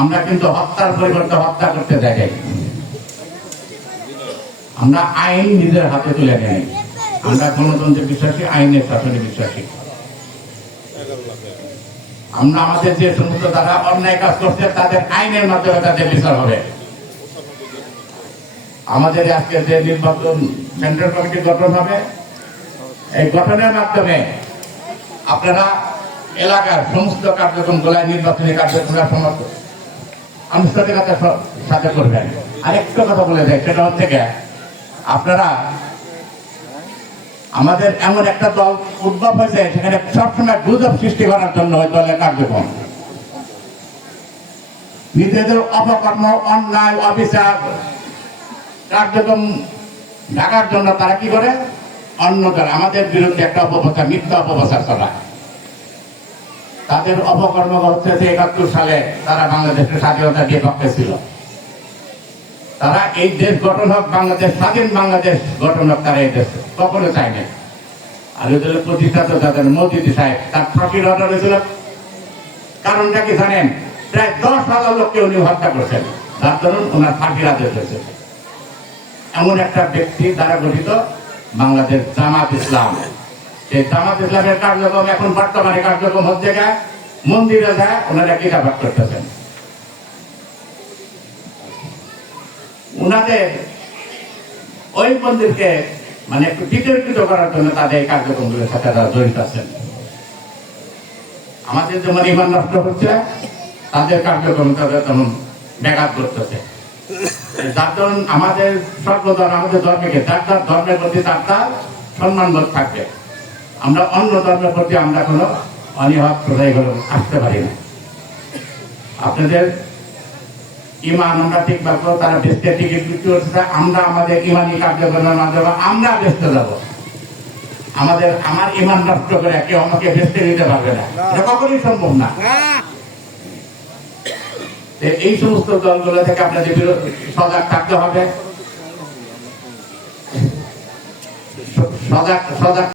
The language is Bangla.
আমরা কিন্তু হত্যার পরিবর্তে হত্যা করতে যাই। আমরা আইন নিজের হাতে তুলে নেই। আমরা গণতন্ত্রে বিশ্বাসী, আইনের শাসনে বিশ্বাসী। আমরা আমাদের যে সমস্ত তারা অন্যায় কাজ করছে তাদের আইনের মাধ্যমে তাদের বিচার হবে। আমাদের আজকে যে নির্বাচন সেন্ট্রাল কমিটি গঠন হবে, এই গঠনের মাধ্যমে আপনারা এলাকার সমস্ত কার্যক্রম গোলায় নির্বাচনী কার্যক্রম আনুষ্ঠানিকতার সাথে করবেন। আরেকটা কথা বলে দেয়, সেটা হচ্ছে আপনারা আমাদের এমন একটা দল উদ্ভব হয়েছে সেখানে সবসময় গুজব সৃষ্টি করার জন্য ওই দলের কার্যক্রম, নিজেদের অপকর্ম, অন্যায়, অবিচার কার্যক্রম ঢাকার জন্য তারা কি করে, অন্য দল আমাদের বিরুদ্ধে একটা অপপ্রচার, মিথ্যা অপপ্রচার চালায়। তাদের অপকর্ম হচ্ছে ৭১ সালে তারা বাংলাদেশের স্বাধীনতা দিয়ে পক্ষে ছিল। তারা এই দেশ গঠন হোক, বাংলাদেশ স্বাধীন বাংলাদেশ গঠন হোক, তারা এই দেশ কখনো চায়নি। আর ওই দলের প্রতিষ্ঠাতা যাদের মোদী সাহেব, তার ফাঁসির অর্ডার হয়েছিল। কারণটা কি জানেন? প্রায় ১০,০০০ লোককে উনি হত্যা করছেন, যার দরুন ওনার ফাঁসির আদেশ হয়েছে। এমন একটা ব্যক্তি দ্বারা গঠিত বাংলাদেশ জামাত ইসলাম। সেই জামাত ইসলামের কার্যক্রম এখন বর্তমানে কার্যক্রম হচ্ছে মন্দিরে যায় ওনারা কিতাবাত করতেছেন। উনাদের ওই মন্দিরকে মানে একটু বিতর্কিত করার জন্য তাদের এই কার্যক্রমগুলোর সাথে তারা জড়িত আছেন। আমাদের যেমন ইমান নষ্ট হচ্ছে, তাদের কার্যক্রম তাদের তেমন ব্যাঘাত করতেছে। যার ধরুন আমাদের সর্বধর্ম, আমাদের ধর্মকে যার যার ধর্মের প্রতি তার তার সম্মানবোধ থাকবে। আমরা অন্য ধর্মের প্রতি আমরা কোনো অনীহা প্রদায়গুলো আসতে পারি না। আপনাদের ইমান আমরা ঠিক পাবো, তারা বেচতে টিকিট বিক্রি করছে, আমরা আমাদের ইমানি কার্যক্রমের মাধ্যমে আমরা বেচতে যাবো। আমার ইমান নষ্ট করে কেউ আমাকে বেচতে দিতে পারবে না, এটা কখনোই সম্ভব না। এই সমস্ত দলগুলো থেকে আপনাদের সজাগ থাকতে হবে। সজাগ